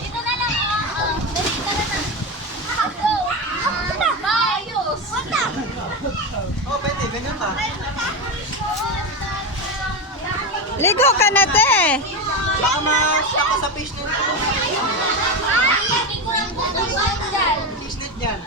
Dito na lang. Dali ka na. Maayos. Oh, pwede. Ganyan ba? Ligo ka na, te. Baka ma-stuck ka sa fish net. Fish net dyan.